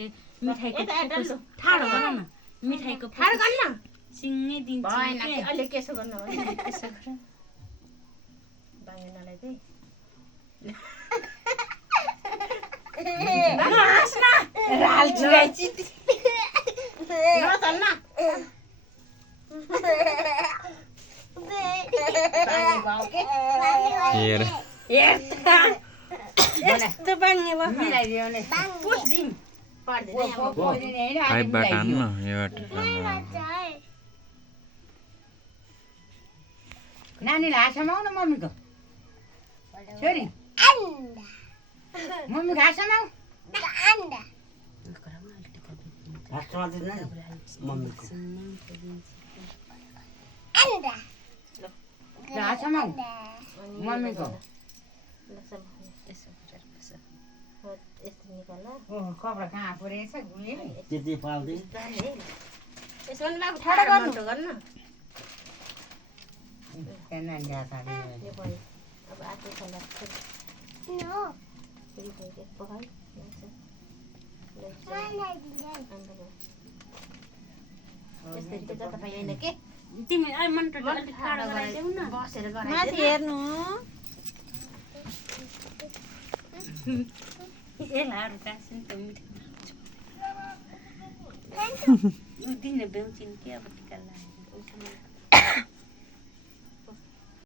मैले मिठाईको ठाडो गर न मिठाईको ठाडो गर्न सिङ्गै दिन्छु भएन कि अलि केसो गर्नु भने त्यसो गर बाङ्गेनालाई चाहिँ राल छुगाइछि नचल्न हेर यस्तो बाङ्गे भयो मिलाइदियो भने पुस दिम पाइपबाट हान्नु न योबाट नानीलाई हातसम्म आऊ न मम्मीको छोरी मम्मीको हातसम्म आऊ हातमा दिनु नि मम्मीको हातसम्म आऊ मम्मीको कपडा कहाँ पुरेछ गुले त्यति पाल्दै यसो पनि बाबु ठाडो गर्नु नानी हात यो भयो अब आएको खाना यस्तरी त तपाईँ होइन के तिमी मन अलिक ठाडो गराइदेऊ न बसेर माथि हेर्नु एलाहरू काट्छु नि त मिठो दिन बेउँछिन् के अब टिका लगाएर